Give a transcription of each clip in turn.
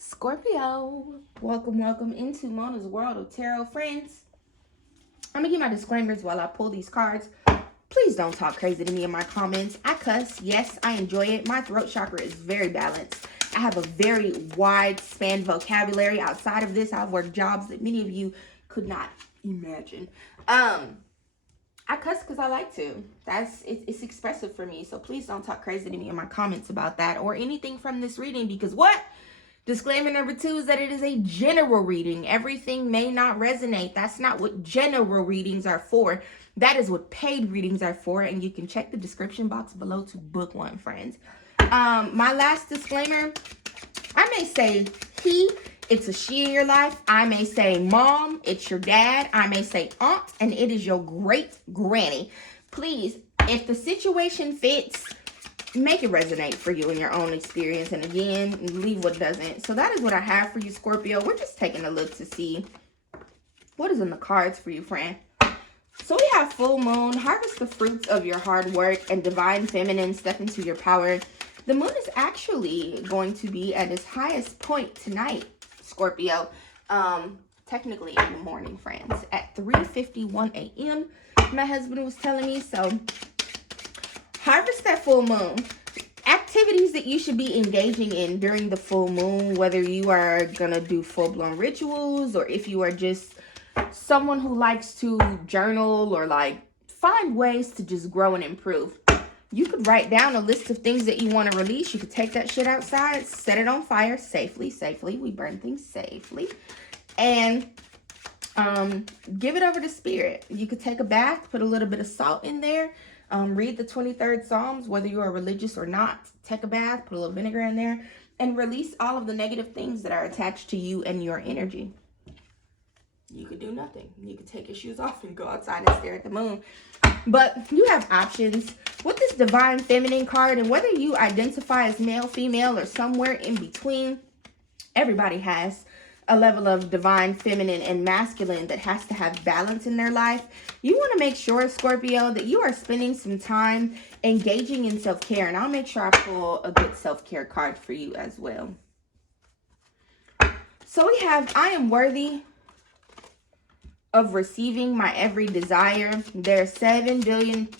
Scorpio, welcome into Mona's World of Tarot. Friends, I'm gonna give my disclaimers while I pull these cards. Please don't talk crazy to me in my comments. I cuss. Yes, I enjoy it. My throat chakra is very balanced. I have a very wide span vocabulary. Outside of this, I've worked jobs that many of you could not imagine. I cuss because I like to. It's expressive for me. So please don't talk crazy to me in my comments about that or anything from this reading, because what? Disclaimer number 2 is that it is a general reading. Everything may not resonate. That's not what general readings are for. That is what paid readings are for. And you can check the description box below to book one, friends. My last disclaimer, I may say he, it's a she in your life. I may say mom, it's your dad. I may say aunt, and it is your great granny. Please, if the situation fits, make it resonate for you in your own experience. And again, leave what doesn't. So that is what I have for you, Scorpio. We're just taking a look to see what is in the cards for you, friend. So we have full moon, harvest the fruits of your hard work, and divine feminine, step into your power. The moon is actually going to be at its highest point tonight, Scorpio. Technically in the morning, friends, at 3:51 a.m. My husband was telling me. So harvest that full moon. Activities that you should be engaging in during the full moon, whether you are going to do full-blown rituals or if you are just someone who likes to journal or like find ways to just grow and improve. You could write down a list of things that you want to release. You could take that shit outside, set it on fire safely. We burn things safely. And give it over to spirit. You could take a bath, put a little bit of salt in there. Read the 23rd Psalms, whether you are religious or not. Take a bath, put a little vinegar in there, and release all of the negative things that are attached to you and your energy. You could do nothing. You could take your shoes off and go outside and stare at the moon. But you have options with this divine feminine card, and whether you identify as male, female, or somewhere in between, everybody has a level of divine feminine and masculine that has to have balance in their life. You want to make sure, Scorpio, that you are spending some time engaging in self-care. And I'll make sure I pull a good self-care card for you as well. So we have, I am worthy of receiving my every desire. There are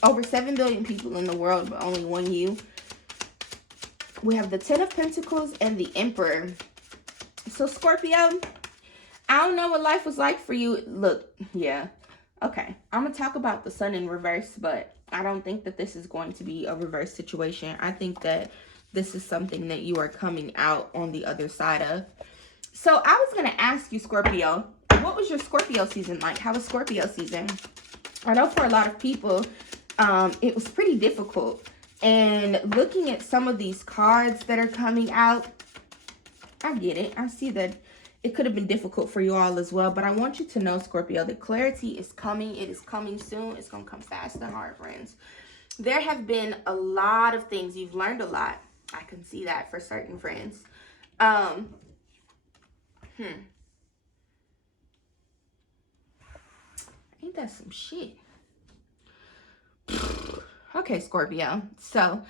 over 7 billion people in the world, but only one you. We have the 10 of Pentacles and the Emperor. So Scorpio, I don't know what life was like for you. Look, yeah. Okay, I'm going to talk about the sun in reverse, but I don't think that this is going to be a reverse situation. I think that this is something that you are coming out on the other side of. So I was going to ask you, Scorpio, what was your Scorpio season like? How was Scorpio season? I know for a lot of people, it was pretty difficult. And looking at some of these cards that are coming out, I get it. I see that it could have been difficult for you all as well. But I want you to know, Scorpio, that clarity is coming. It is coming soon. It's going to come fast and hard, friends. There have been a lot of things. You've learned a lot. I can see that for certain, friends. Ain't that some shit? Okay, Scorpio. So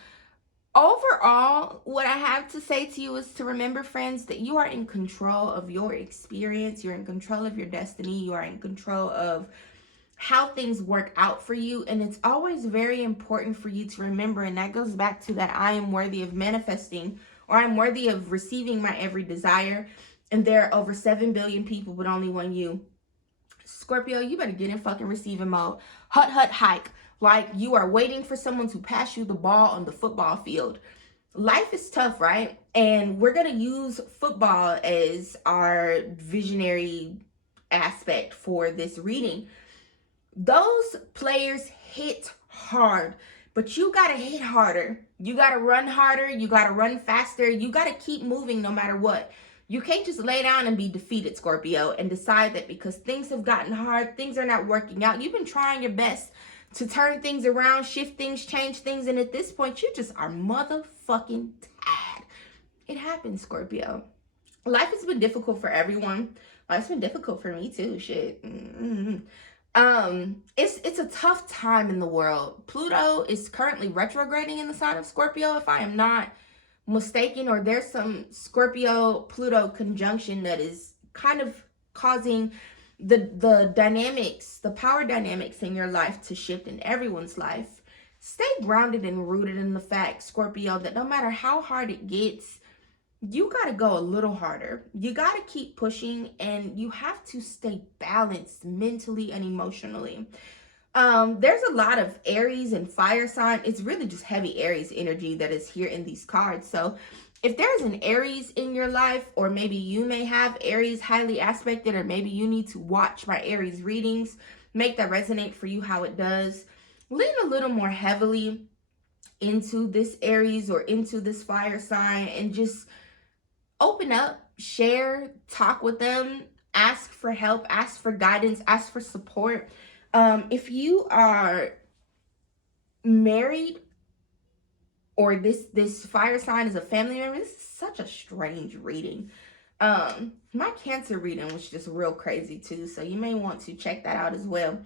overall, what I have to say to you is to remember, friends, that you are in control of your experience. You're in control of your destiny. You are in control of how things work out for you. And it's always very important for you to remember, and that goes back to that I am worthy of manifesting, or I'm worthy of receiving my every desire. And there are over 7 billion people, but only one you. Scorpio, you better get in fucking receiving mode. Hut, hike. Like you are waiting for someone to pass you the ball on the football field. Life is tough, right? And we're going to use football as our visionary aspect for this reading. Those players hit hard, but you got to hit harder. You got to run harder. You got to run faster. You got to keep moving no matter what. You can't just lay down and be defeated, Scorpio, and decide that because things have gotten hard, things are not working out. You've been trying your best to turn things around, shift things, change things, and at this point, you just are motherfucking tired. It happens, Scorpio. Life has been difficult for everyone. Life's been difficult for me too, shit. It's a tough time in the world. Pluto is currently retrograding in the sign of Scorpio, if I am not mistaken, or there's some Scorpio Pluto conjunction that is kind of causing the dynamics, the power dynamics in your life to shift, in everyone's life. Stay grounded and rooted in the fact, Scorpio, that no matter how hard it gets, you got to go a little harder. You got to keep pushing, and you have to stay balanced mentally and emotionally. There's a lot of Aries and fire sign. It's really just heavy Aries energy that is here in these cards. So if there's an Aries in your life, or maybe you may have Aries highly aspected, or maybe you need to watch my Aries readings, make that resonate for you how it does. Lean a little more heavily into this Aries or into this fire sign, and just open up, share, talk with them, ask for help, ask for guidance, ask for support. If you are married, or this fire sign is a family member, this is such a strange reading. My Cancer reading was just real crazy too, so you may want to check that out as well.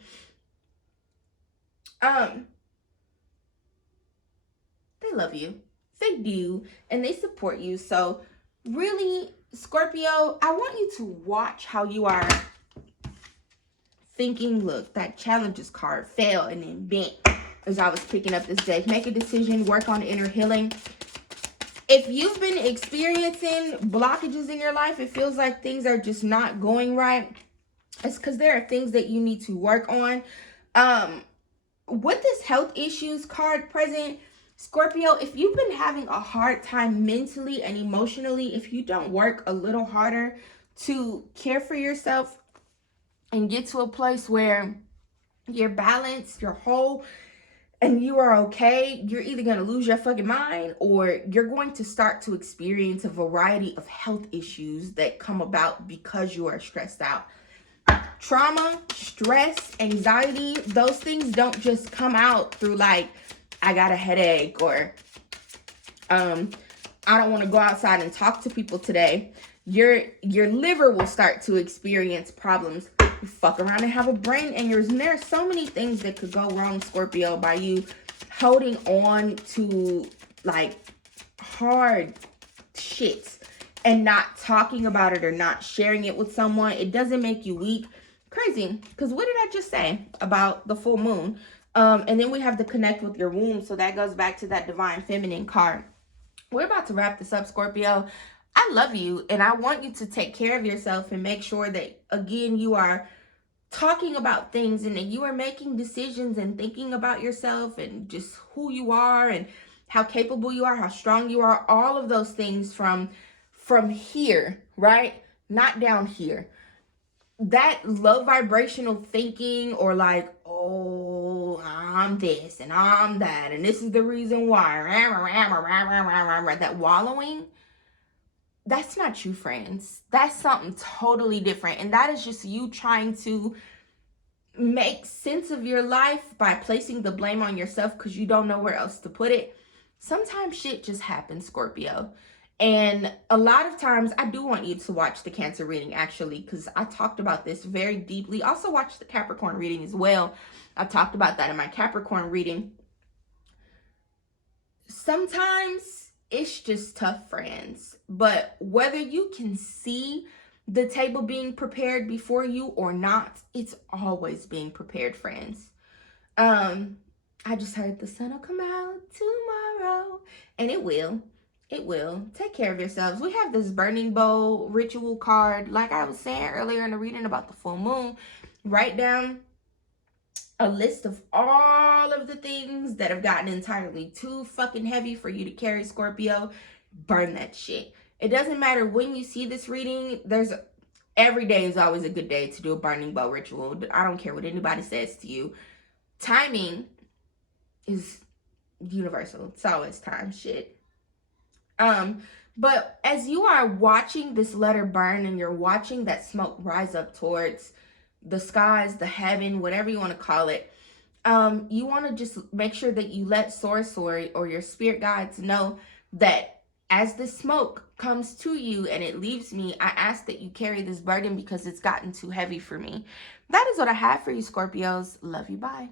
They love you. They do, and they support you. So really, Scorpio, I want you to watch how you are thinking. Look, that challenges card fell and then bent as I was picking up this deck. Make a decision, work on inner healing. If you've been experiencing blockages in your life, it feels like things are just not going right, it's because there are things that you need to work on. With this health issues card present, Scorpio, if you've been having a hard time mentally and emotionally, if you don't work a little harder to care for yourself and get to a place where you're balanced, you're whole, and you are okay, you're either going to lose your fucking mind, or you're going to start to experience a variety of health issues that come about because you are stressed out. Trauma, stress, anxiety, those things don't just come out through like, I got a headache, or I don't want to go outside and talk to people today. Your liver will start to experience problems. You fuck around and have a brain aneurysm. And there are so many things that could go wrong, Scorpio, by you holding on to like hard shit and not talking about it or not sharing it with someone. It doesn't make you weak. Crazy, because what did I just say about the full moon? And then we have to connect with your womb, so that goes back to that divine feminine card. We're about to wrap this up, Scorpio. I love you, and I want you to take care of yourself and make sure that, again, you are talking about things, and that you are making decisions and thinking about yourself and just who you are and how capable you are, how strong you are, all of those things from here, right? Not down here. That low vibrational thinking, or like, oh, I'm this and I'm that, and this is the reason why, that wallowing, that's not you, friends. That's something totally different. And that is just you trying to make sense of your life by placing the blame on yourself because you don't know where else to put it. Sometimes shit just happens, Scorpio. And a lot of times, I do want you to watch the Cancer reading, actually, because I talked about this very deeply. Also watch the Capricorn reading as well. I talked about that in my Capricorn reading. Sometimes it's just tough, friends. But whether you can see the table being prepared before you or not, it's always being prepared, friends. I just heard the sun will come out tomorrow, and it will. It will. Take care of yourselves. We have this burning bowl ritual card. Like I was saying earlier in the reading about the full moon, write down a list of all of the things that have gotten entirely too fucking heavy for you to carry, Scorpio. Burn that shit. It doesn't matter when you see this reading. Every day is always a good day to do a burning bowl ritual. I don't care what anybody says to you. Timing is universal. It's always time shit. But as you are watching this letter burn and you're watching that smoke rise up towards the skies, the heaven, whatever you want to call it, you want to just make sure that you let source or your spirit guides know that as the smoke comes to you and it leaves me, I ask that you carry this burden because it's gotten too heavy for me. That is what I have for you, Scorpios. Love you. Bye.